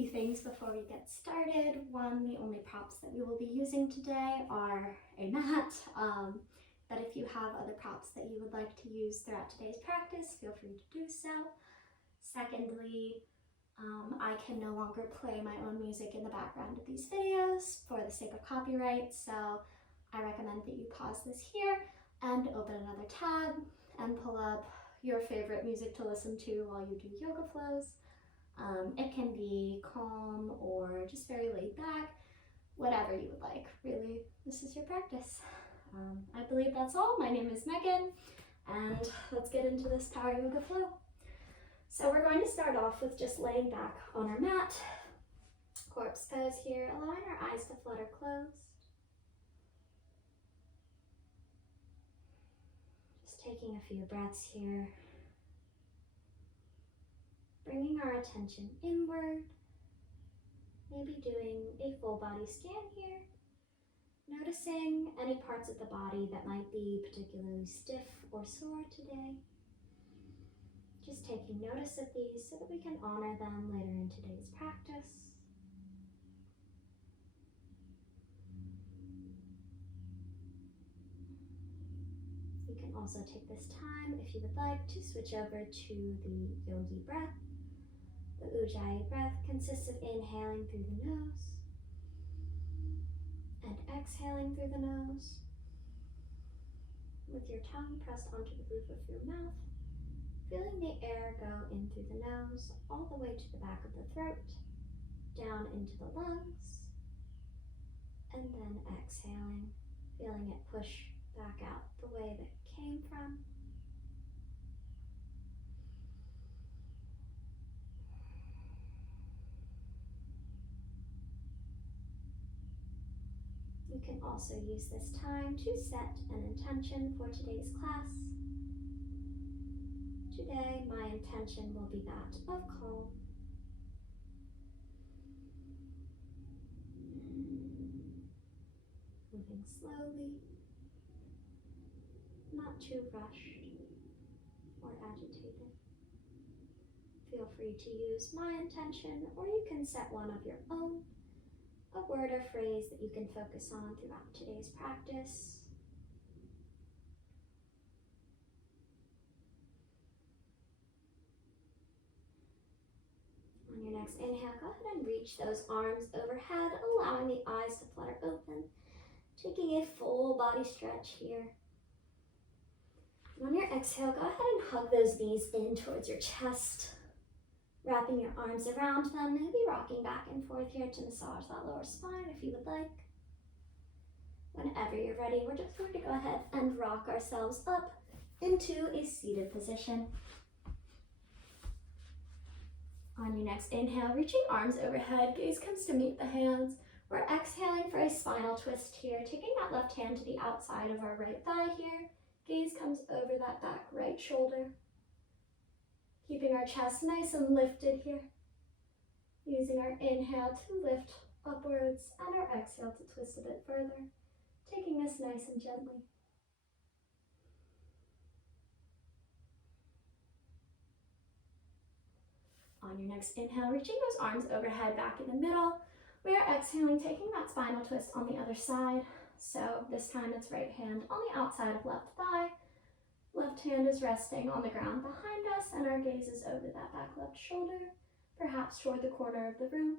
few things before we get started. One, the only props that we will be using today are a mat, but if you have other props that you would like to use throughout today's practice, feel free to do so. Secondly, I can no longer play my own music in the background of these videos for the sake of copyright, so I recommend that you pause this here and open another tab and pull up your favorite music to listen to while you do yoga flows. It can be calm or just very laid back, whatever you would like. Really, this is your practice. I believe that's all. My name is Meaghan, and let's get into this power yoga flow. So we're going to start off with just laying back on our mat, corpse pose here, allowing our eyes to flutter closed. Just taking a few breaths here. Bringing our attention inward, maybe doing a full body scan here, noticing any parts of the body that might be particularly stiff or sore today. Just taking notice of these so that we can honor them later in today's practice. You can also take this time, if you would like, to switch over to the Yogi Breath. The Ujjayi breath consists of inhaling through the nose and exhaling through the nose with your tongue pressed onto the roof of your mouth, feeling the air go in through the nose all the way to the back of the throat, down into the lungs, and then exhaling, feeling it push back out the way that it came from. You can also use this time to set an intention for today's class. Today, my intention will be that of calm. Moving slowly, not too rushed or agitated. Feel free to use my intention, or you can set one of your own. A word or phrase that you can focus on throughout today's practice. On your next inhale, go ahead and reach those arms overhead, allowing the eyes to flutter open, taking a full body stretch here. And on your exhale, go ahead and hug those knees in towards your chest. Wrapping your arms around them, maybe rocking back and forth here to massage that lower spine if you would like. Whenever you're ready, we're just going to go ahead and rock ourselves up into a seated position. On your next inhale, reaching arms overhead, gaze comes to meet the hands. We're exhaling for a spinal twist here, taking that left hand to the outside of our right thigh here. Gaze comes over that back right shoulder. Keeping our chest nice and lifted here. Using our inhale to lift upwards and our exhale to twist a bit further. Taking this nice and gently. On your next inhale, reaching those arms overhead back in the middle. We are exhaling, taking that spinal twist on the other side. So this time it's right hand on the outside of left thigh. Left hand is resting on the ground behind us, and our gaze is over that back left shoulder, perhaps toward the corner of the room.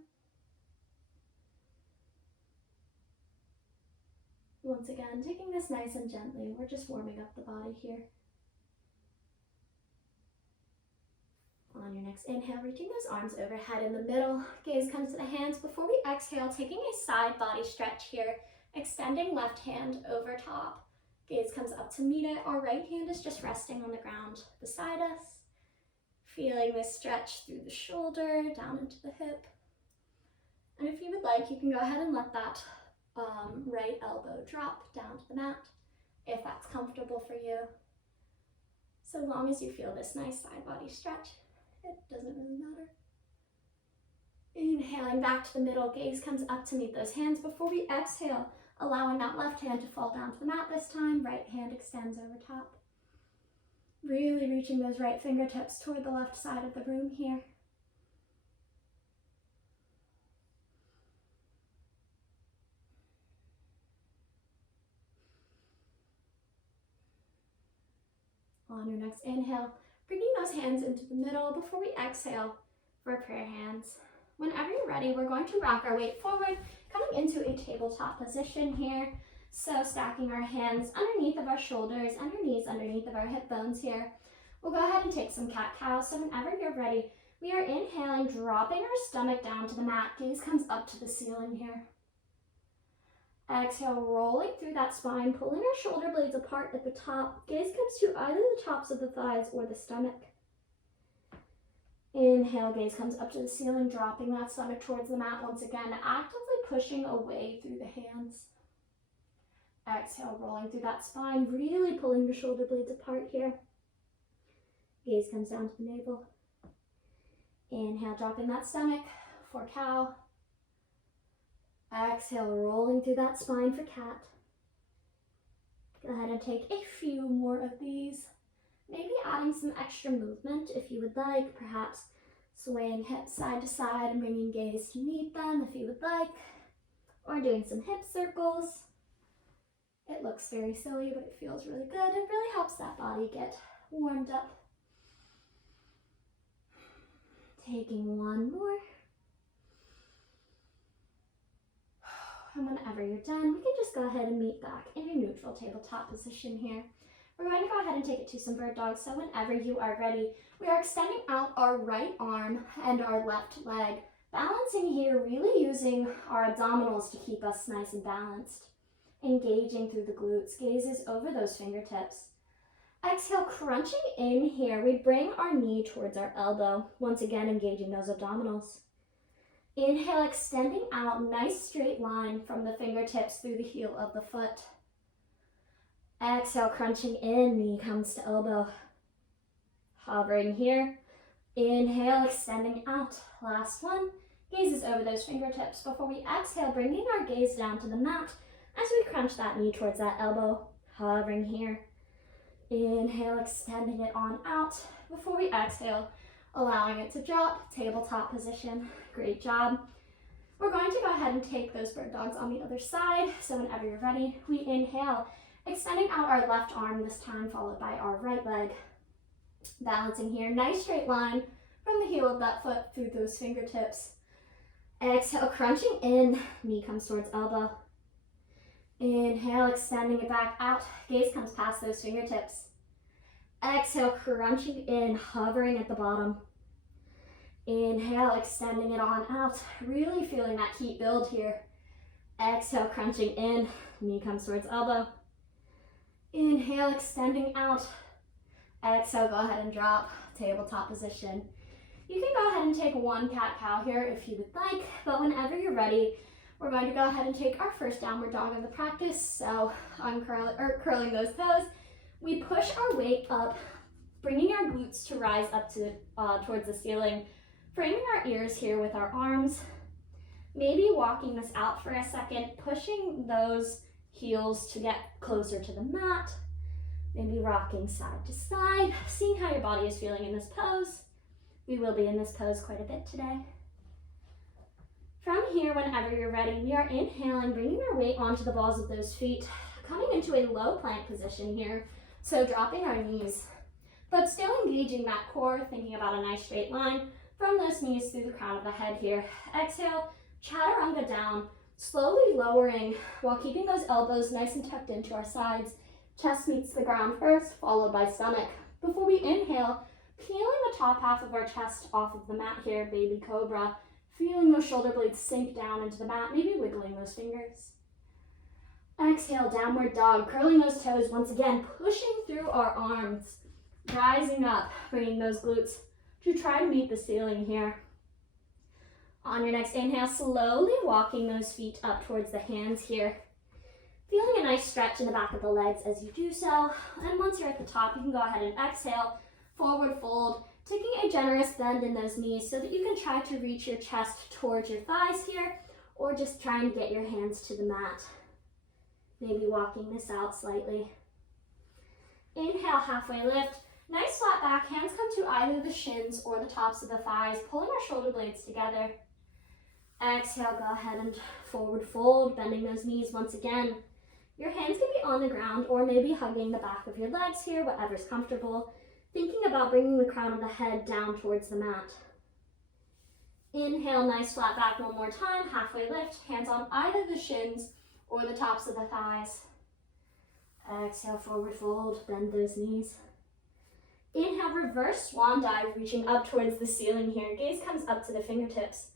Once again, taking this nice and gently, we're just warming up the body here. On your next inhale, reaching those arms overhead in the middle, gaze comes to the hands before we exhale, taking a side body stretch here, extending left hand over top. Gaze comes up to meet it. Our right hand is just resting on the ground beside us. Feeling this stretch through the shoulder, down into the hip. And if you would like, you can go ahead and let that right elbow drop down to the mat, if that's comfortable for you. So long as you feel this nice side body stretch, it doesn't really matter. Inhaling back to the middle, gaze comes up to meet those hands before we exhale, allowing that left hand to fall down to the mat this time. Right hand extends over top. Really reaching those right fingertips toward the left side of the room here. On your next inhale, bringing those hands into the middle before we exhale for prayer hands. Whenever you're ready, we're going to rock our weight forward, coming into a tabletop position here. So stacking our hands underneath of our shoulders and our knees underneath of our hip bones here. We'll go ahead and take some cat-cow. So whenever you're ready, we are inhaling, dropping our stomach down to the mat. Gaze comes up to the ceiling here. Exhale, rolling through that spine, pulling our shoulder blades apart at the top. Gaze comes to either the tops of the thighs or the stomach. Inhale, gaze comes up to the ceiling, dropping that stomach towards the mat once again, actively pushing away through the hands. Exhale, rolling through that spine, really pulling your shoulder blades apart here. Gaze comes down to the navel. Inhale, dropping that stomach for cow. Exhale, rolling through that spine for cat. Go ahead and take a few more of these. Maybe adding some extra movement if you would like, perhaps swaying hips side to side and bringing gaze to meet them if you would like, or doing some hip circles. It looks very silly, but it feels really good. It really helps that body get warmed up. Taking one more. And whenever you're done, we can just go ahead and meet back in your neutral tabletop position here. We're going to go ahead and take it to some bird dogs. So whenever you are ready, we are extending out our right arm and our left leg, balancing here, really using our abdominals to keep us nice and balanced. Engaging through the glutes, gazes over those fingertips. Exhale, crunching in here, we bring our knee towards our elbow, once again engaging those abdominals. Inhale, extending out, nice straight line from the fingertips through the heel of the foot. Exhale, crunching in, knee comes to elbow. Hovering here. Inhale, extending out. Last one. Gazes over those fingertips before we exhale, bringing our gaze down to the mat as we crunch that knee towards that elbow. Hovering here. Inhale, extending it on out before we exhale, allowing it to drop, tabletop position. Great job. We're going to go ahead and take those bird dogs on the other side. So whenever you're ready, we inhale, extending out our left arm this time, followed by our right leg. Balancing here, nice straight line from the heel of that foot through those fingertips. Exhale, crunching in, knee comes towards elbow. Inhale, extending it back out, gaze comes past those fingertips. Exhale, crunching in, hovering at the bottom. Inhale, extending it on out, really feeling that heat build here. Exhale, crunching in, knee comes towards elbow. Inhale, extending out. Exhale, go ahead and drop, tabletop position. You can go ahead and take one cat-cow here if you would like, but whenever you're ready, we're going to go ahead and take our first downward dog of the practice. So curling those toes. We push our weight up, bringing our glutes to rise up to towards the ceiling, framing our ears here with our arms, maybe walking this out for a second, pushing those heels to get closer to the mat, maybe rocking side to side, seeing how your body is feeling in this pose. We will be in this pose quite a bit today. From here, whenever you're ready, we are inhaling, bringing our weight onto the balls of those feet, coming into a low plank position here. So dropping our knees, but still engaging that core, thinking about a nice straight line from those knees through the crown of the head here. Exhale, chaturanga down, slowly lowering while keeping those elbows nice and tucked into our sides. Chest meets the ground first, followed by stomach. Before we inhale, peeling the top half of our chest off of the mat here, baby cobra, feeling those shoulder blades sink down into the mat, maybe wiggling those fingers. Exhale, downward dog, curling those toes once again, pushing through our arms, rising up, bringing those glutes to try to meet the ceiling here. On your next inhale, slowly walking those feet up towards the hands here. Feeling a nice stretch in the back of the legs as you do so. And once you're at the top, you can go ahead and exhale, forward fold, taking a generous bend in those knees so that you can try to reach your chest towards your thighs here, or just trying to get your hands to the mat. Maybe walking this out slightly. Inhale, halfway lift. Nice flat back, hands come to either the shins or the tops of the thighs, pulling our shoulder blades together. Exhale, go ahead and forward fold, bending those knees once again. Your hands can be on the ground or maybe hugging the back of your legs here, whatever's comfortable. Thinking about bringing the crown of the head down towards the mat. Inhale, nice flat back one more time, halfway lift, hands on either the shins or the tops of the thighs. Exhale, forward fold, bend those knees. Inhale, reverse swan dive, reaching up towards the ceiling here. Gaze comes up to the fingertips.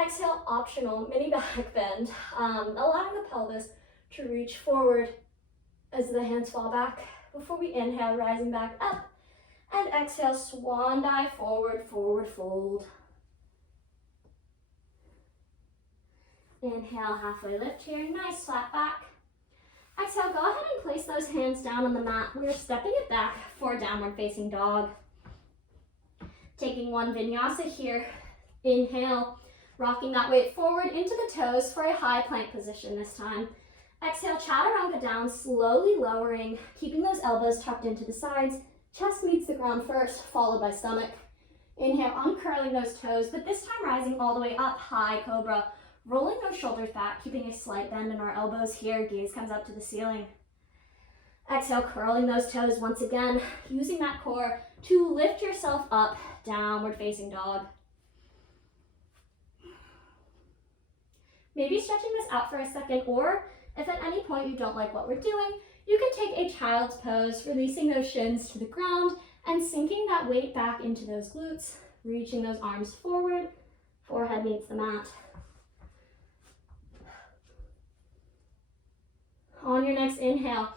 Exhale, optional mini back bend, allowing the pelvis to reach forward as the hands fall back before we inhale, rising back up. And exhale, swan dive, forward, forward fold. Inhale, halfway lift here, nice flat back. Exhale, go ahead and place those hands down on the mat. We're stepping it back for downward facing dog. Taking one vinyasa here. Inhale, rocking that weight forward into the toes for a high plank position this time. Exhale, chaturanga down, slowly lowering, keeping those elbows tucked into the sides. Chest meets the ground first, followed by stomach. Inhale, uncurling those toes, but this time rising all the way up, high cobra. Rolling those shoulders back, keeping a slight bend in our elbows here. Gaze comes up to the ceiling. Exhale, curling those toes once again, using that core to lift yourself up, downward facing dog. Maybe stretching this out for a second, or if at any point you don't like what we're doing, you can take a child's pose, releasing those shins to the ground and sinking that weight back into those glutes, reaching those arms forward, forehead meets the mat. On your next inhale,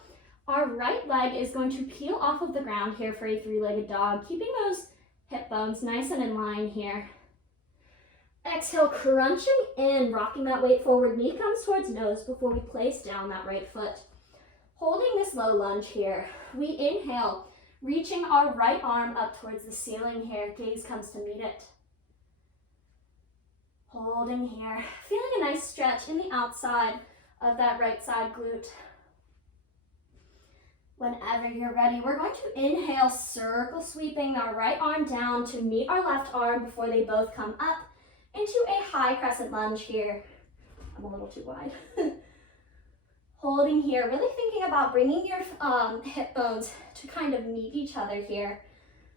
our right leg is going to peel off of the ground here for a three-legged dog, keeping those hip bones nice and in line here. Exhale, crunching in, rocking that weight forward, knee comes towards nose before we place down that right foot. Holding this low lunge here, we inhale, reaching our right arm up towards the ceiling here, gaze comes to meet it. Holding here, feeling a nice stretch in the outside of that right side glute. Whenever you're ready, we're going to inhale, circle sweeping our right arm down to meet our left arm before they both come up into a high crescent lunge here. I'm a little too wide. Holding here, really thinking about bringing your hip bones to kind of meet each other here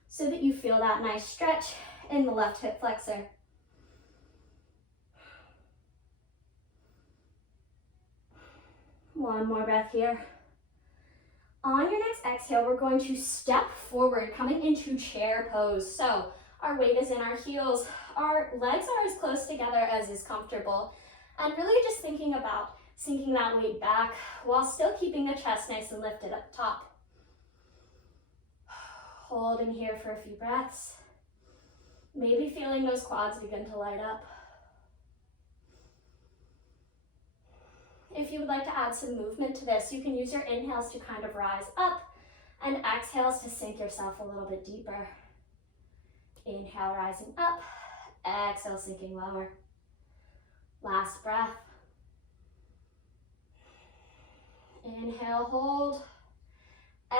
so that you feel that nice stretch in the left hip flexor. One more breath here. On your next exhale, we're going to step forward, coming into chair pose. So our weight is in our heels. Our legs are as close together as is comfortable. And really just thinking about sinking that weight back while still keeping the chest nice and lifted up top. Holding here for a few breaths. Maybe feeling those quads begin to light up. If you would like to add some movement to this, you can use your inhales to kind of rise up and exhales to sink yourself a little bit deeper. Inhale, rising up. Exhale, sinking lower. Last breath. Inhale, hold.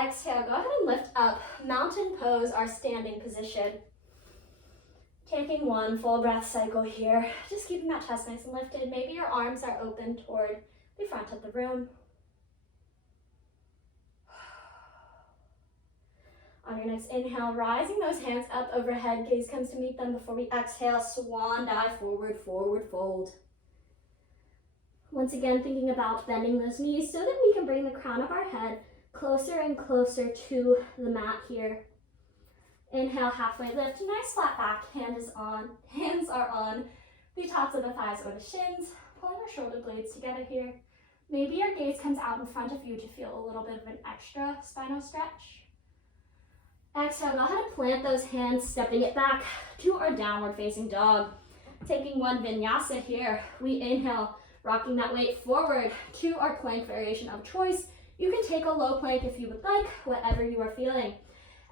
Exhale, go ahead and lift up. Mountain pose, our standing position. Taking one full breath cycle here. Just keeping that chest nice and lifted. Maybe your arms are open toward the front of the room. On your next inhale, rising those hands up overhead, gaze comes to meet them before we exhale, swan dive forward, forward fold. Once again, thinking about bending those knees so that we can bring the crown of our head closer and closer to the mat here. Inhale, halfway lift, nice flat back, hands are on the tops of the thighs or the shins, pulling our shoulder blades together here. Maybe your gaze comes out in front of you to feel a little bit of an extra spinal stretch. Exhale, go ahead and plant those hands, stepping it back to our downward facing dog. Taking one vinyasa here, we inhale, rocking that weight forward to our plank variation of choice. You can take a low plank if you would like, whatever you are feeling.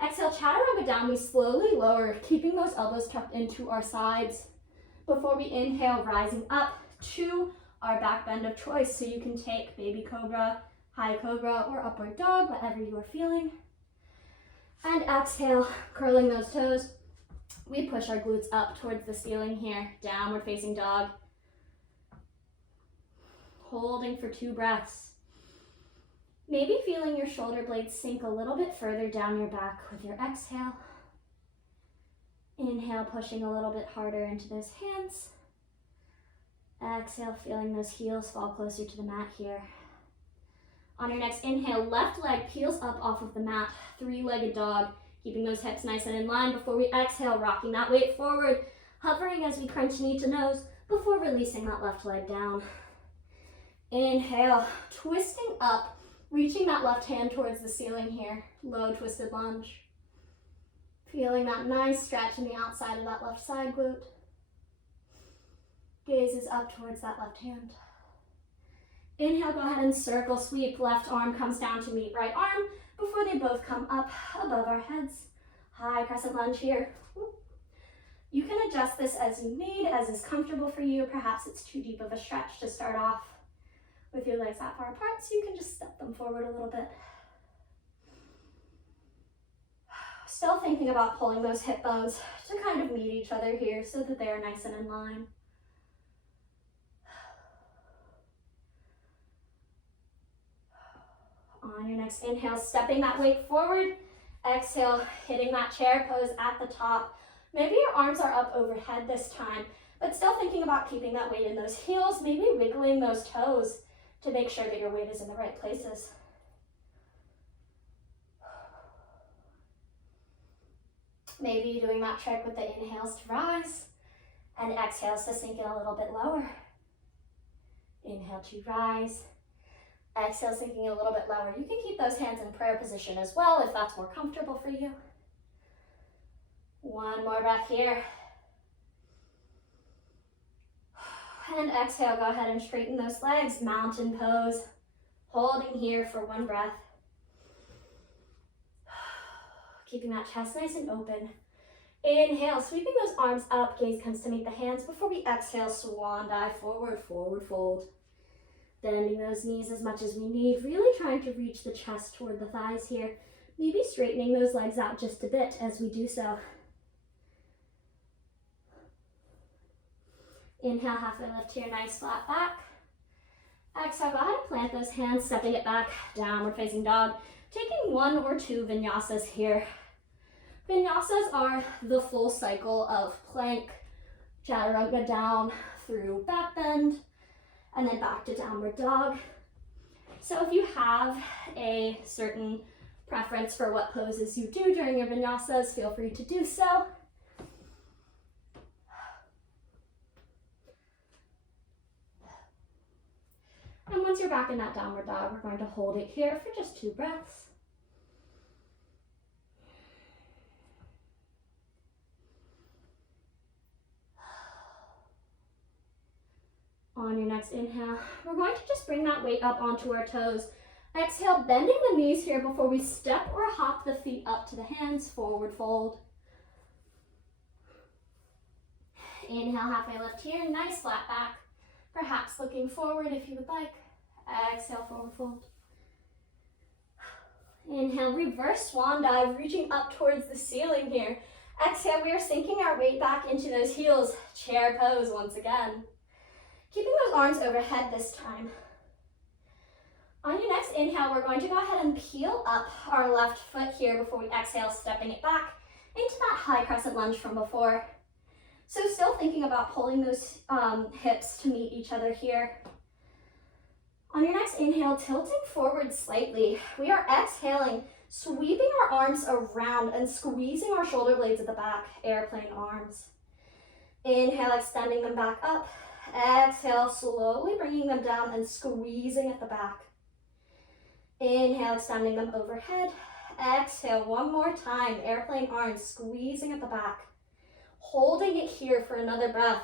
Exhale, chaturanga down, we slowly lower, keeping those elbows tucked into our sides. Before we inhale, rising up to our back bend of choice. So you can take baby cobra, high cobra, or upward dog, whatever you are feeling. And exhale, curling those toes. We push our glutes up towards the ceiling here, downward facing dog. Holding for 2 breaths. Maybe feeling your shoulder blades sink a little bit further down your back with your exhale. Inhale, pushing a little bit harder into those hands. Exhale, feeling those heels fall closer to the mat here. On your next inhale, left leg peels up off of the mat, three-legged dog, keeping those hips nice and in line before we exhale, rocking that weight forward, hovering as we crunch knee to nose before releasing that left leg down. Inhale, twisting up, reaching that left hand towards the ceiling here, low twisted lunge. Feeling that nice stretch in the outside of that left side glute. Gaze is up towards that left hand. Inhale, go ahead and circle sweep. Left arm comes down to meet right arm before they both come up above our heads. High crescent lunge here. You can adjust this as you need, as is comfortable for you. Perhaps it's too deep of a stretch to start off with your legs that far apart, so you can just step them forward a little bit. Still thinking about pulling those hip bones to kind of meet each other here so that they are nice and in line. On your next inhale, stepping that weight forward. Exhale, hitting that chair pose at the top. Maybe your arms are up overhead this time, but still thinking about keeping that weight in those heels, maybe wiggling those toes to make sure that your weight is in the right places. Maybe doing that trick with the inhales to rise and exhales to sink in a little bit lower. Inhale to rise. Exhale, sinking a little bit lower. You can keep those hands in prayer position as well if that's more comfortable for you. One more breath here. And exhale, go ahead and straighten those legs, mountain pose. Holding here for one breath. Keeping that chest nice and open. Inhale, sweeping those arms up, gaze comes to meet the hands before we exhale, swan dive forward, forward fold. Bending those knees as much as we need, really trying to reach the chest toward the thighs here. Maybe straightening those legs out just a bit as we do so. Inhale, halfway lift here, nice flat back. Exhale, go ahead and plant those hands, stepping it back, downward facing dog. Taking one or two vinyasas here. Vinyasas are the full cycle of plank, chaturanga down through back bend, and then back to downward dog. So if you have a certain preference for what poses you do during your vinyasas, feel free to do so. And once you're back in that downward dog, we're going to hold it here for just 2 breaths. On your next inhale, we're going to just bring that weight up onto our toes. Exhale, bending the knees here before we step or hop the feet up to the hands, forward fold. Inhale, halfway lift here, nice flat back. Perhaps looking forward if you would like. Exhale, forward fold. Inhale, reverse swan dive, reaching up towards the ceiling here. Exhale, we are sinking our weight back into those heels. Chair pose once again. Keeping those arms overhead this time. On your next inhale, we're going to go ahead and peel up our left foot here before we exhale, stepping it back into that high crescent lunge from before. So still thinking about pulling those hips to meet each other here. On your next inhale, tilting forward slightly. We are exhaling, sweeping our arms around and squeezing our shoulder blades at the back, airplane arms. Inhale, extending them back up. Exhale, slowly bringing them down and squeezing at the back. Inhale, extending them overhead. Exhale, one more time, airplane arms, squeezing at the back. Holding it here for another breath.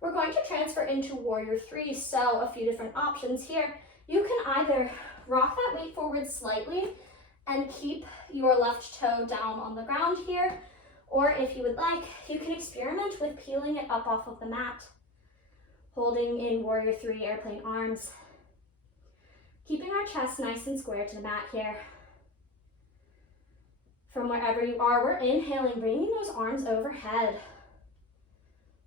We're going to transfer into warrior 3, so a few different options here. You can either rock that weight forward slightly and keep your left toe down on the ground here, or if you would like, you can experiment with peeling it up off of the mat. Holding in warrior 3, airplane arms. Keeping our chest nice and square to the mat here. From wherever you are, we're inhaling, bringing those arms overhead.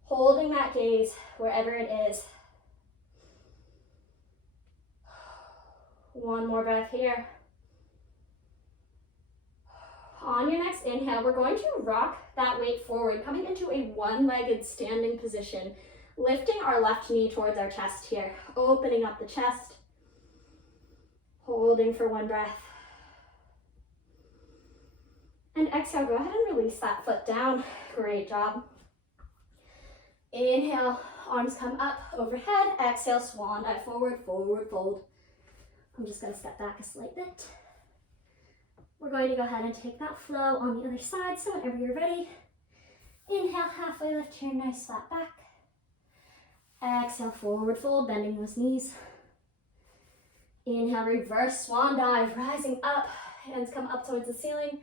Holding that gaze wherever it is. One more breath here. On your next inhale, we're going to rock that weight forward, coming into a one-legged standing position, lifting our left knee towards our chest here, opening up the chest, holding for one breath. And exhale, go ahead and release that foot down. Great job. Inhale, arms come up overhead. Exhale, swan dive forward, forward fold. I'm just going to step back a slight bit. We're going to go ahead and take that flow on the other side, so whenever you're ready, inhale, halfway lift here, nice flat back. Exhale, forward fold, bending those knees. Inhale, reverse swan dive, rising up, hands come up towards the ceiling.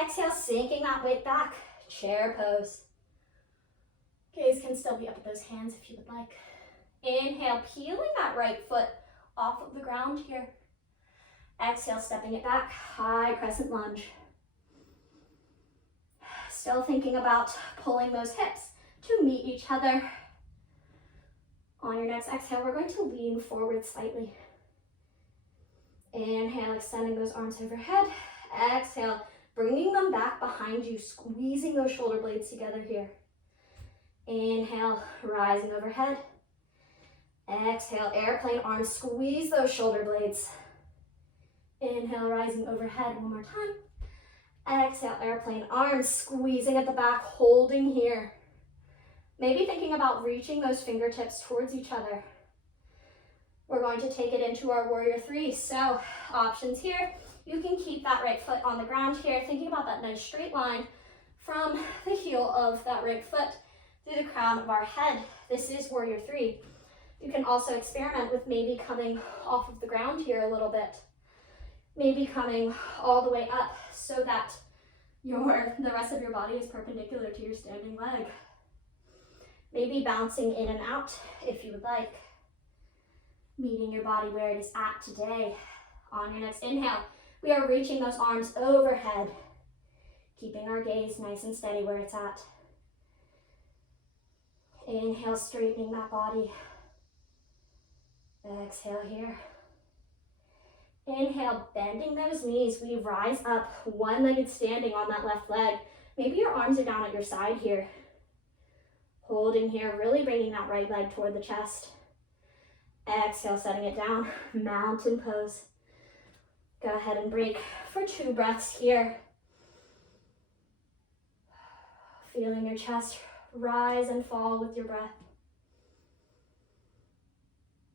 Exhale, sinking that weight back, chair pose. Gaze can still be up at those hands if you would like. Inhale, peeling that right foot off of the ground here. Exhale, stepping it back, high crescent lunge. Still thinking about pulling those hips to meet each other. On your next exhale, we're going to lean forward slightly. Inhale, extending those arms overhead. Exhale, bringing them back behind you, squeezing those shoulder blades together here. Inhale, rising overhead. Exhale, airplane arms, squeeze those shoulder blades. Inhale, rising overhead one more time. Exhale, airplane arms, squeezing at the back, holding here. Maybe thinking about reaching those fingertips towards each other. We're going to take it into our warrior three. So options here. You can keep that right foot on the ground here, thinking about that nice straight line from the heel of that right foot through the crown of our head. This is warrior three. You can also experiment with maybe coming off of the ground here a little bit. Maybe coming all the way up so that the rest of your body is perpendicular to your standing leg. Maybe bouncing in and out if you would like. Meeting your body where it is at today. On your next inhale, we are reaching those arms overhead, keeping our gaze nice and steady where it's at. Inhale, straightening that body. Exhale here. Inhale, bending those knees. We rise up, one-legged standing on that left leg. Maybe your arms are down at your side here. Holding here, really bringing that right leg toward the chest. Exhale, setting it down, mountain pose. Go ahead and break for 2 breaths here. Feeling your chest rise and fall with your breath.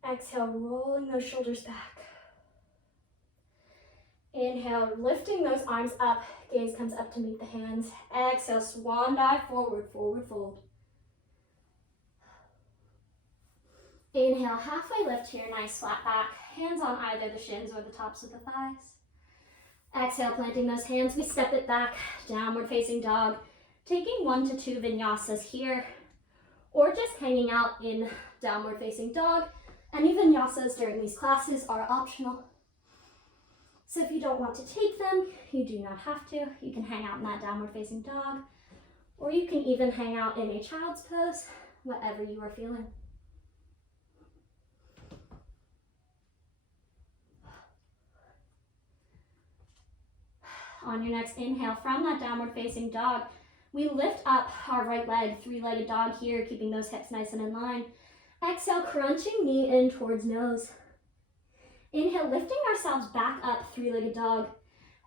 Exhale, rolling those shoulders back. Inhale, lifting those arms up. Gaze comes up to meet the hands. Exhale, swan dive forward, forward fold. Inhale, halfway lift here, nice flat back. Hands on either the shins or the tops of the thighs. Exhale, planting those hands, we step it back, downward facing dog. Taking 1 to 2 vinyasas here, or just hanging out in downward facing dog. Any vinyasas during these classes are optional. So if you don't want to take them, you do not have to. You can hang out in that downward facing dog, or you can even hang out in a child's pose, whatever you are feeling. On your next inhale, from that downward facing dog, we lift up our right leg, 3-legged dog here, keeping those hips nice and in line. Exhale, crunching knee in towards nose. Inhale, lifting ourselves back up, 3-legged dog.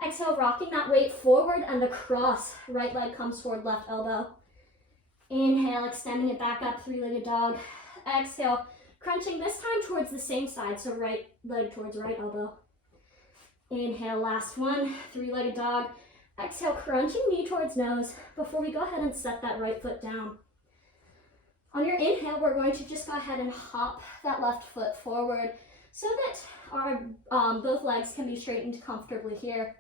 Exhale, rocking that weight forward and across. Right leg comes toward left elbow. Inhale, extending it back up, 3-legged dog. Exhale, crunching this time towards the same side, so right leg towards right elbow. Inhale, last one, 3-legged dog. Exhale, crunching knee towards nose before we go ahead and set that right foot down. On your inhale, we're going to just go ahead and hop that left foot forward so that our both legs can be straightened comfortably here.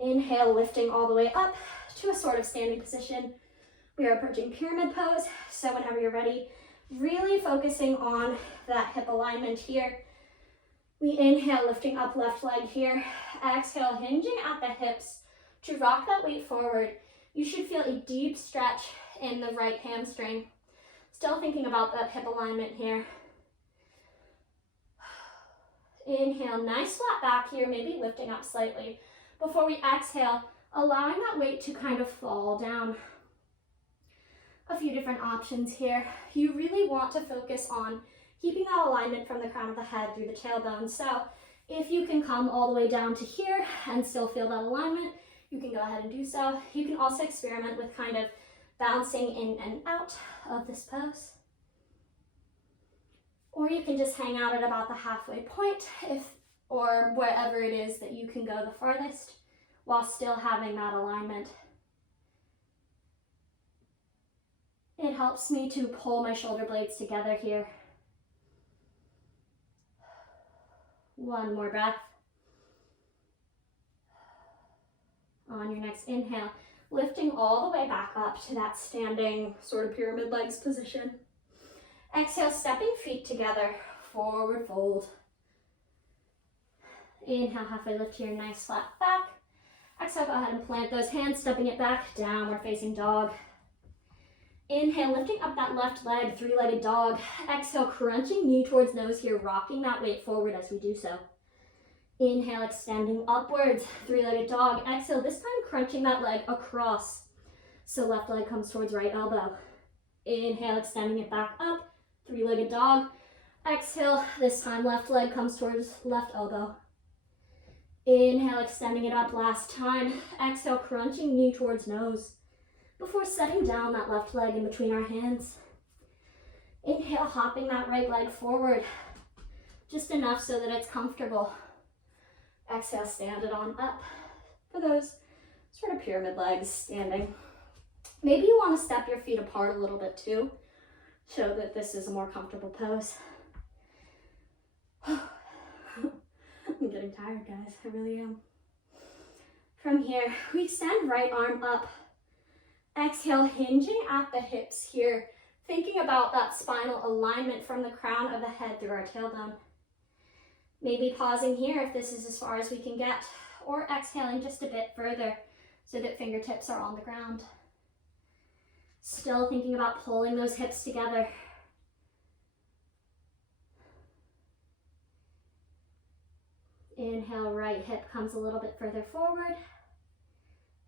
Inhale, lifting all the way up to a sort of standing position. We are approaching pyramid pose, so whenever you're ready, really focusing on that hip alignment here. We inhale, lifting up left leg here. Exhale, hinging at the hips to rock that weight forward. You should feel a deep stretch in the right hamstring. Still thinking about that hip alignment here. Inhale, nice flat back here, maybe lifting up slightly. Before we exhale, allowing that weight to kind of fall down. A few different options here. You really want to focus on keeping that alignment from the crown of the head through the tailbone. So if you can come all the way down to here and still feel that alignment, you can go ahead and do so. You can also experiment with kind of bouncing in and out of this pose. Or you can just hang out at about the halfway point, or wherever it is that you can go the farthest while still having that alignment. It helps me to pull my shoulder blades together here. One more breath. On your next inhale, lifting all the way back up to that standing sort of pyramid legs position. Exhale, stepping feet together, forward fold. Inhale, halfway lift here, nice flat back. Exhale, go ahead and plant those hands, stepping it back, downward facing dog. Inhale, lifting up that left leg, three-legged dog. Exhale, crunching knee towards nose here, rocking that weight forward as we do so. Inhale, extending upwards, three-legged dog. Exhale, this time crunching that leg across. So left leg comes towards right elbow. Inhale, extending it back up, three-legged dog. Exhale, this time left leg comes towards left elbow. Inhale, extending it up last time. Exhale, crunching knee towards nose before setting down that left leg in between our hands. Inhale, hopping that right leg forward, just enough so that it's comfortable. Exhale, stand it on up for those sort of pyramid legs standing. Maybe you want to step your feet apart a little bit too, show that this is a more comfortable pose. I'm getting tired, guys, I really am. From here, we extend right arm up. Exhale, hinging at the hips here, thinking about that spinal alignment from the crown of the head through our tailbone. Maybe pausing here if this is as far as we can get, or exhaling just a bit further so that fingertips are on the ground. Still thinking about pulling those hips together. Inhale, right hip comes a little bit further forward.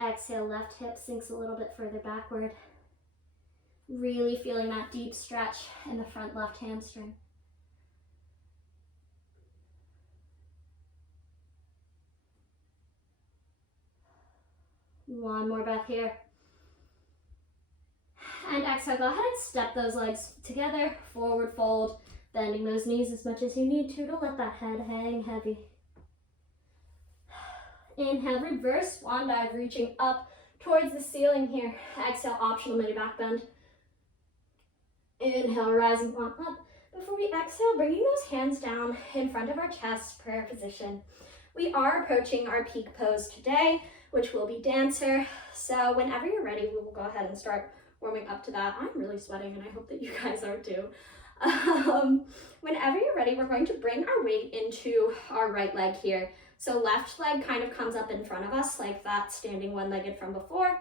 Exhale, left hip sinks a little bit further backward. Really feeling that deep stretch in the front left hamstring. One more breath here. And exhale, go ahead and step those legs together, forward fold, bending those knees as much as you need to let that head hang heavy. Inhale, reverse swan dive, reaching up towards the ceiling here. Exhale, optional mini back bend. Inhale, rising one up. Before we exhale, bringing those hands down in front of our chest, prayer position. We are approaching our peak pose today, which will be dancer. So whenever you're ready, we will go ahead and start warming up to that. I'm really sweating and I hope that you guys are too. Whenever you're ready, we're going to bring our weight into our right leg here. So left leg kind of comes up in front of us like that, standing one-legged from before.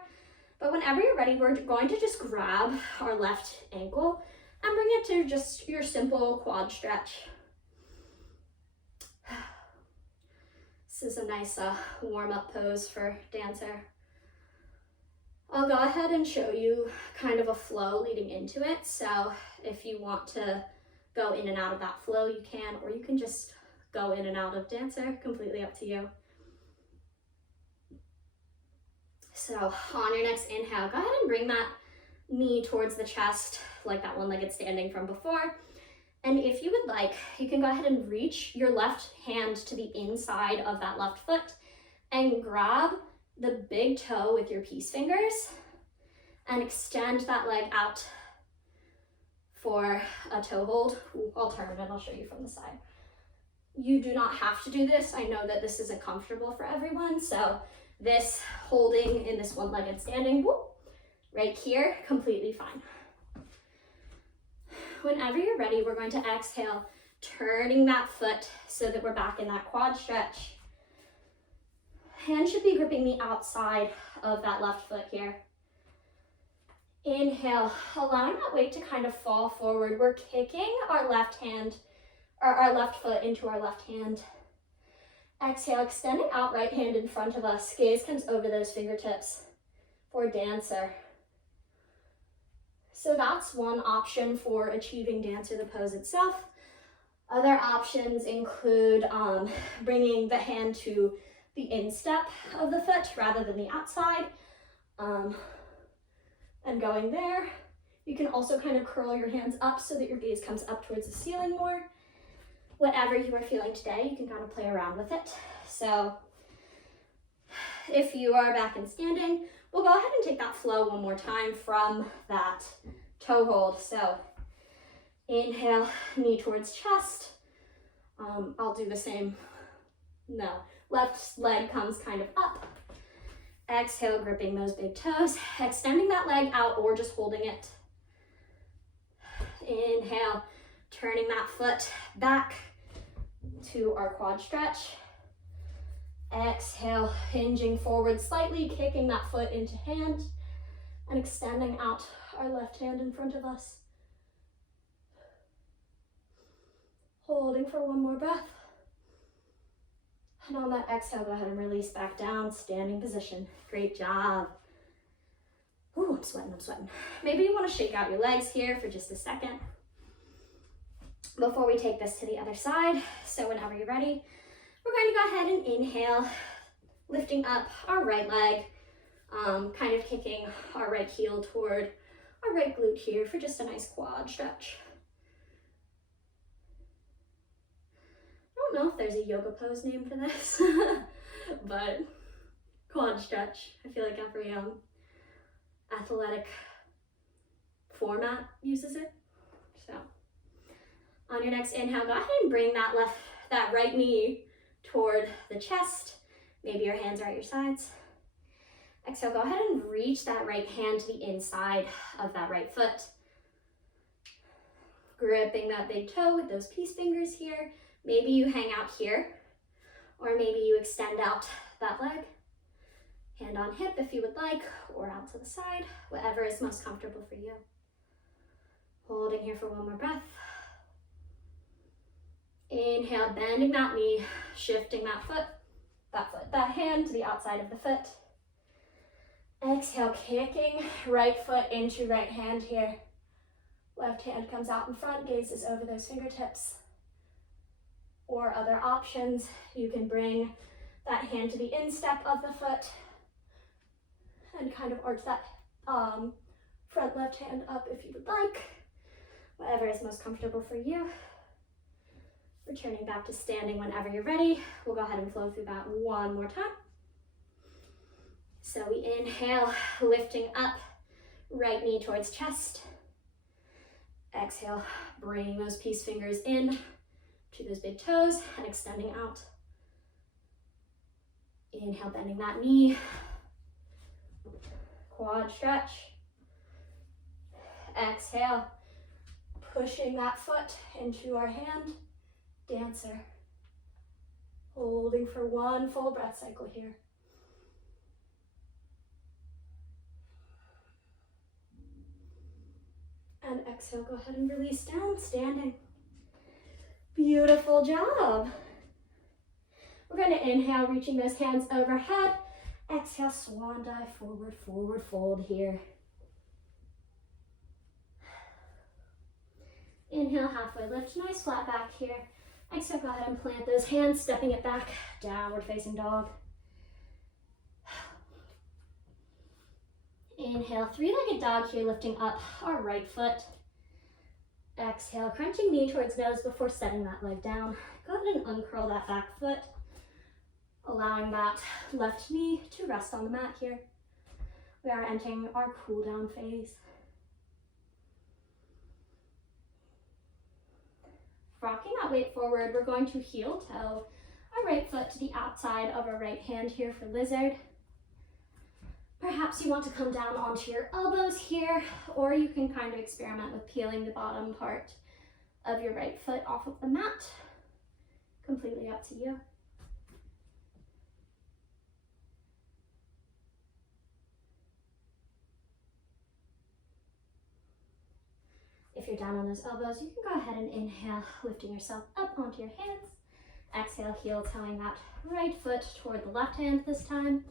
But whenever you're ready, we're going to just grab our left ankle and bring it to just your simple quad stretch. This is a nice warm-up pose for dancer. I'll go ahead and show you kind of a flow leading into it. So if you want to go in and out of that flow, you can, or you can just go in and out of dancer, completely up to you. So on your next inhale, go ahead and bring that knee towards the chest, like that one-legged standing from before. And if you would like, you can go ahead and reach your left hand to the inside of that left foot and grab the big toe with your peace fingers and extend that leg out for a toe hold. I'll turn it, I'll show you from the side. You do not have to do this. I know that this isn't comfortable for everyone. So this holding in this one-legged standing, right here, completely fine. Whenever you're ready, we're going to exhale, turning that foot so that we're back in that quad stretch. Hand should be gripping the outside of that left foot here. Inhale, allowing that weight to kind of fall forward. We're kicking our left hand or our left foot into our left hand. Exhale, extending out right hand in front of us. Gaze comes over those fingertips for dancer. So that's one option for achieving dancer, the pose itself. Other options include bringing the hand to the instep of the foot rather than the outside, and going there. You can also kind of curl your hands up so that your gaze comes up towards the ceiling more. Whatever you are feeling today, you can kind of play around with it. So if you are back in standing, we'll go ahead and take that flow one more time from that toe hold. So inhale, knee towards chest. I'll do the same. No, left leg comes kind of up. Exhale, gripping those big toes, extending that leg out or just holding it. Inhale, turning that foot back to our quad stretch. Exhale, hinging forward slightly, kicking that foot into hand and extending out our left hand in front of us. Holding for one more breath. And on that exhale, go ahead and release back down, standing position. Great job. Ooh, I'm sweating. Maybe you want to shake out your legs here for just a second before we take this to the other side. So whenever you're ready, we're going to go ahead and inhale, lifting up our right leg, kind of kicking our right heel toward our right glute here for just a nice quad stretch. I don't know if there's a yoga pose name for this, but quad stretch. I feel like every athletic format uses it. So on your next inhale, go ahead and bring that right knee toward the chest. Maybe your hands are at your sides. Exhale, go ahead and reach that right hand to the inside of that right foot. Gripping that big toe with those peace fingers here. Maybe you hang out here, or maybe you extend out that leg. Hand on hip if you would like, or out to the side, whatever is most comfortable for you. Holding here for one more breath. Inhale, bending that knee, shifting that hand to the outside of the foot. Exhale, kicking right foot into right hand here. Left hand comes out in front, gaze is over those fingertips. Or other options, you can bring that hand to the instep of the foot and kind of arch that front left hand up if you would like. Whatever is most comfortable for you. Returning back to standing whenever you're ready. We'll go ahead and flow through that one more time. So we inhale, lifting up, right knee towards chest. Exhale, bringing those peace fingers in to those big toes and extending out. Inhale, bending that knee. Quad stretch. Exhale, pushing that foot into our hand. Dancer. Holding for one full breath cycle here. And exhale, go ahead and release down, standing. Beautiful job. We're going to inhale, reaching those hands overhead. Exhale, swan dive, forward, forward fold here. Inhale, halfway lift, nice flat back here. Exhale, go ahead and plant those hands, stepping it back, downward facing dog. Inhale, three-legged dog here, lifting up our right foot. Exhale, crunching knee towards nose before setting that leg down. Go ahead and uncurl that back foot, allowing that left knee to rest on the mat here. We are entering our cool down phase. Rocking that weight forward, we're going to heel toe our right foot to the outside of our right hand here for lizard. Perhaps you want to come down onto your elbows here, or you can kind of experiment with peeling the bottom part of your right foot off of the mat. Completely up to you. If you're down on those elbows, you can go ahead and inhale, lifting yourself up onto your hands. Exhale, heel toeing that right foot toward the left hand this time.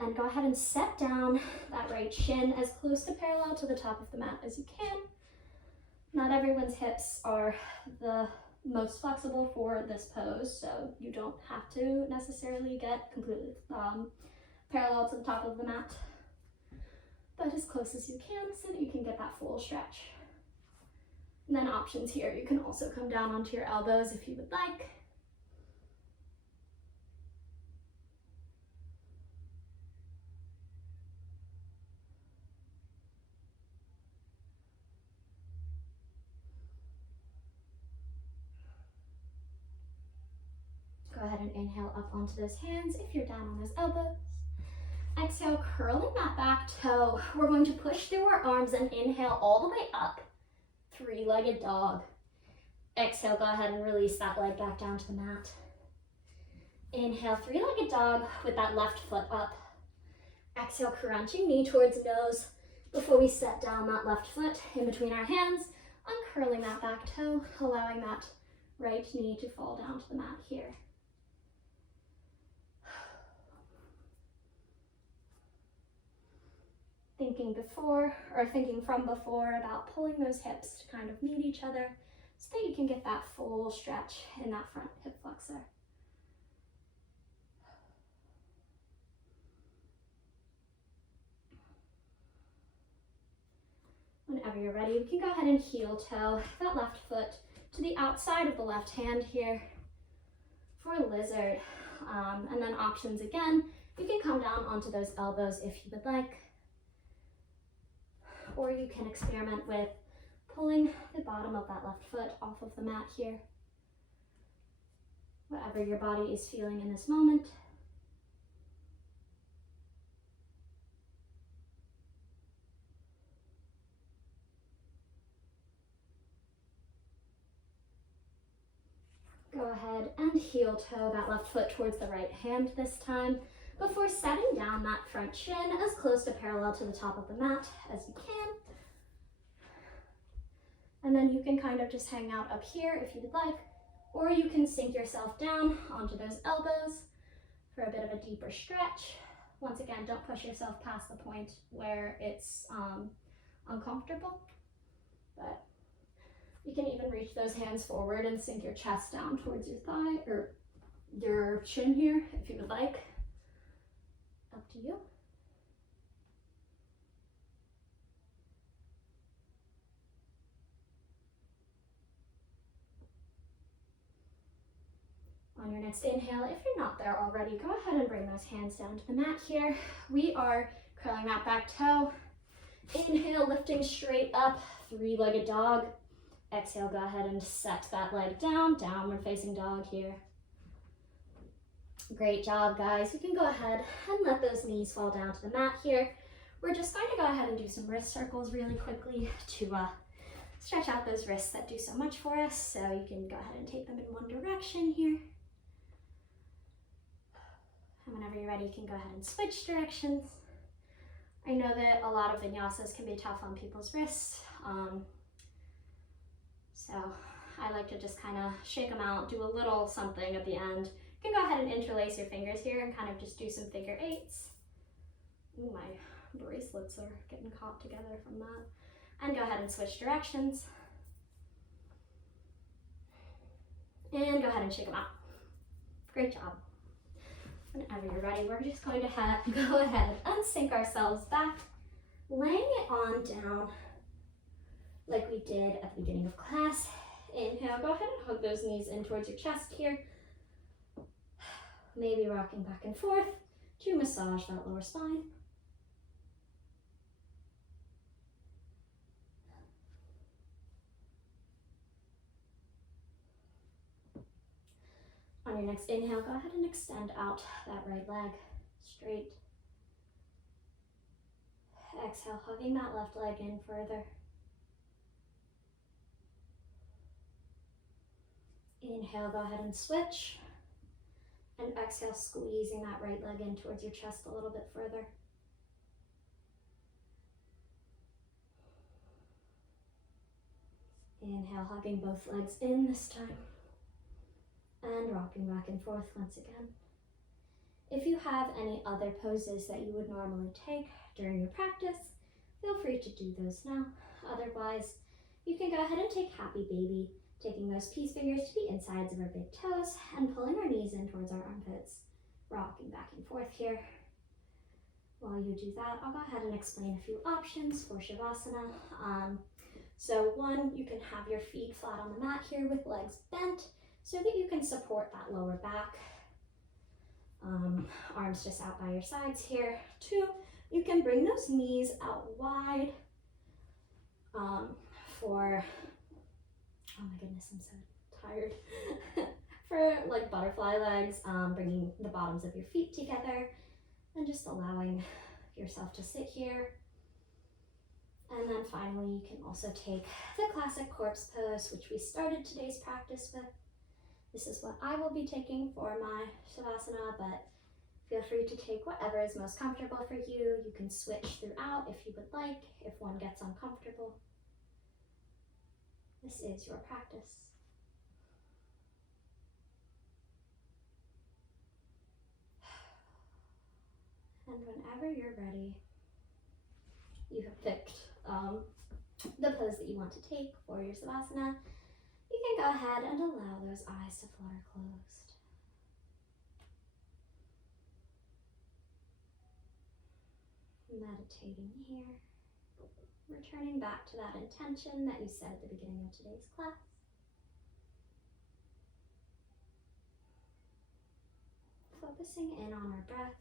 And go ahead and set down that right shin as close to parallel to the top of the mat as you can. Not everyone's hips are the most flexible for this pose, so you don't have to necessarily get completely parallel to the top of the mat, but as close as you can so that you can get that full stretch. And then options here, you can also come down onto your elbows if you would like. Go ahead and inhale up onto those hands if you're down on those elbows. Exhale, curling that back toe. We're going to push through our arms and inhale all the way up. Three-legged dog. Exhale, go ahead and release that leg back down to the mat. Inhale, three-legged dog with that left foot up. Exhale, crunching knee towards nose before we set down that left foot in between our hands, uncurling that back toe, allowing that right knee to fall down to the mat here. Thinking from before about pulling those hips to kind of meet each other so that you can get that full stretch in that front hip flexor. Whenever you're ready, you can go ahead and heel toe that left foot to the outside of the left hand here for lizard. And then options again, you can come down onto those elbows if you would like. Or you can experiment with pulling the bottom of that left foot off of the mat here. Whatever your body is feeling in this moment. Go ahead and heel toe that left foot towards the right hand this time before setting down that front shin as close to parallel to the top of the mat as you can. And then you can kind of just hang out up here if you would like, or you can sink yourself down onto those elbows for a bit of a deeper stretch. Once again, don't push yourself past the point where it's uncomfortable, but you can even reach those hands forward and sink your chest down towards your thigh or your shin here if you would like. Up to you. On your next inhale, if you're not there already, go ahead and bring those hands down to the mat here. We are curling that back toe. Inhale, lifting straight up, three-legged dog. Exhale, go ahead and set that leg down, downward facing dog here. Great job, guys. You can go ahead and let those knees fall down to the mat here. We're just going to go ahead and do some wrist circles really quickly to stretch out those wrists that do so much for us. So you can go ahead and take them in one direction here. And whenever you're ready, you can go ahead and switch directions. I know that a lot of vinyasas can be tough on people's wrists. So I like to just kind of shake them out, do a little something at the end. You can go ahead and interlace your fingers here and kind of just do some figure eights. Ooh, my bracelets are getting caught together from that. And go ahead and switch directions. And go ahead and shake them out. Great job. Whenever you're ready, we're just going to go ahead and sink ourselves back, laying it on down like we did at the beginning of class. Inhale, go ahead and hug those knees in towards your chest here. Maybe rocking back and forth to massage that lower spine. On your next inhale, go ahead and extend out that right leg straight. Exhale, hugging that left leg in further. Inhale, go ahead and switch. And exhale, squeezing that right leg in towards your chest a little bit further. Inhale, hugging both legs in this time. And rocking back and forth once again. If you have any other poses that you would normally take during your practice, feel free to do those now. Otherwise, you can go ahead and take Happy Baby, taking those peace fingers to the insides of our big toes and pulling our knees in towards our armpits, rocking back and forth here. While you do that, I'll go ahead and explain a few options for Shavasana. So one, you can have your feet flat on the mat here with legs bent so that you can support that lower back. Arms just out by your sides here. Two, you can bring those knees out wide for, oh my goodness, I'm so tired. For like butterfly legs, bringing the bottoms of your feet together and just allowing yourself to sit here. And then finally, you can also take the classic corpse pose, which we started today's practice with. This is what I will be taking for my Shavasana, but feel free to take whatever is most comfortable for you. You can switch throughout if you would like, if one gets uncomfortable. This is your practice. And whenever you're ready, you have picked the pose that you want to take for your Savasana, you can go ahead and allow those eyes to flutter closed. Meditating here, returning back to that intention that you set at the beginning of today's class. Focusing in on our breath,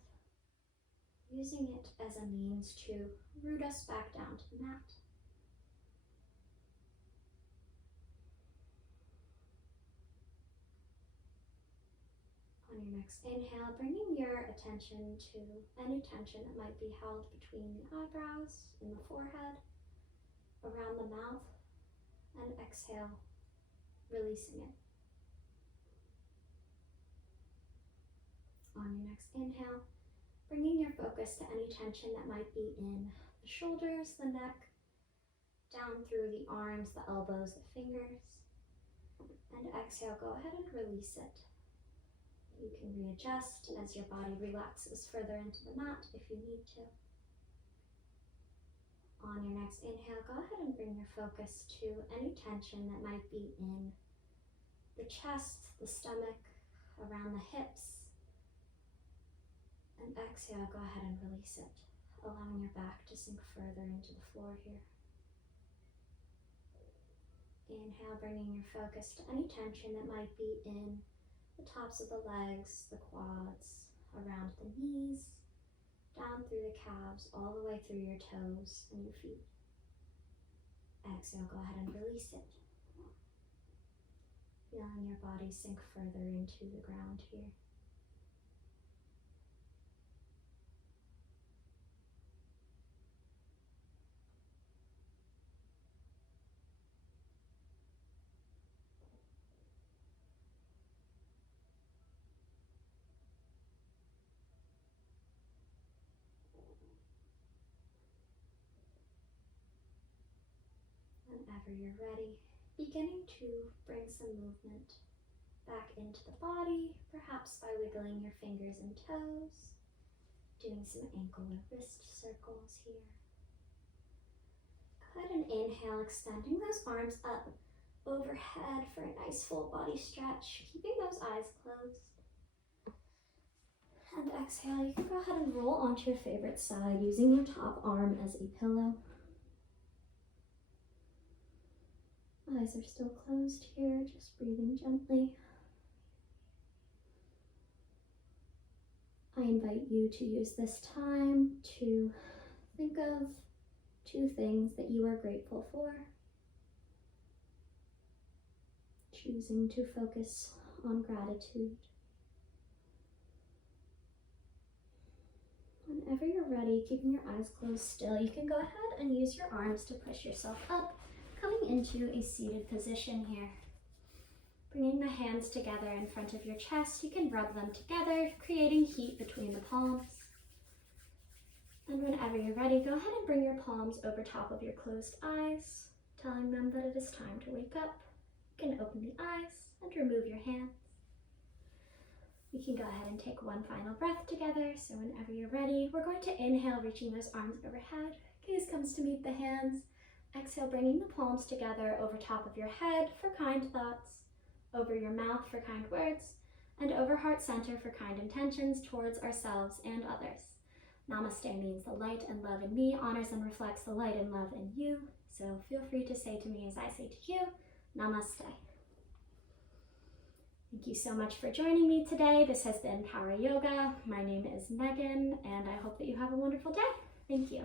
using it as a means to root us back down to the mat. On your next inhale, bringing your attention to any tension that might be held between the eyebrows, in the forehead, around the mouth, and exhale, releasing it. On your next inhale, bringing your focus to any tension that might be in the shoulders, the neck, down through the arms, the elbows, the fingers. And exhale, go ahead and release it. You can readjust as your body relaxes further into the mat if you need to. On your next inhale, go ahead and bring your focus to any tension that might be in the chest, the stomach, around the hips. And exhale, go ahead and release it, allowing your back to sink further into the floor here. Inhale, bringing your focus to any tension that might be in the tops of the legs, the quads, around the knees, down through the calves, all the way through your toes and your feet. Exhale, go ahead and release it. Feeling your body sink further into the ground here. Whenever you're ready, beginning to bring some movement back into the body, perhaps by wiggling your fingers and toes, doing some ankle or wrist circles here. Go ahead and inhale, extending those arms up overhead for a nice full body stretch, keeping those eyes closed. And exhale, you can go ahead and roll onto your favorite side using your top arm as a pillow. Eyes are still closed here, just breathing gently. I invite you to use this time to think of 2 things that you are grateful for. Choosing to focus on gratitude. Whenever you're ready, keeping your eyes closed still, you can go ahead and use your arms to push yourself up, coming into a seated position here. Bringing the hands together in front of your chest, you can rub them together, creating heat between the palms. And whenever you're ready, go ahead and bring your palms over top of your closed eyes, telling them that it is time to wake up. You can open the eyes and remove your hands. We can go ahead and take one final breath together. So whenever you're ready, we're going to inhale, reaching those arms overhead. Gaze comes to meet the hands. Exhale, bringing the palms together over top of your head for kind thoughts, over your mouth for kind words, and over heart center for kind intentions towards ourselves and others. Namaste means the light and love in me honors and reflects the light and love in you. So feel free to say to me as I say to you, Namaste. Thank you so much for joining me today. This has been Power Yoga. My name is Meaghan, and I hope that you have a wonderful day. Thank you.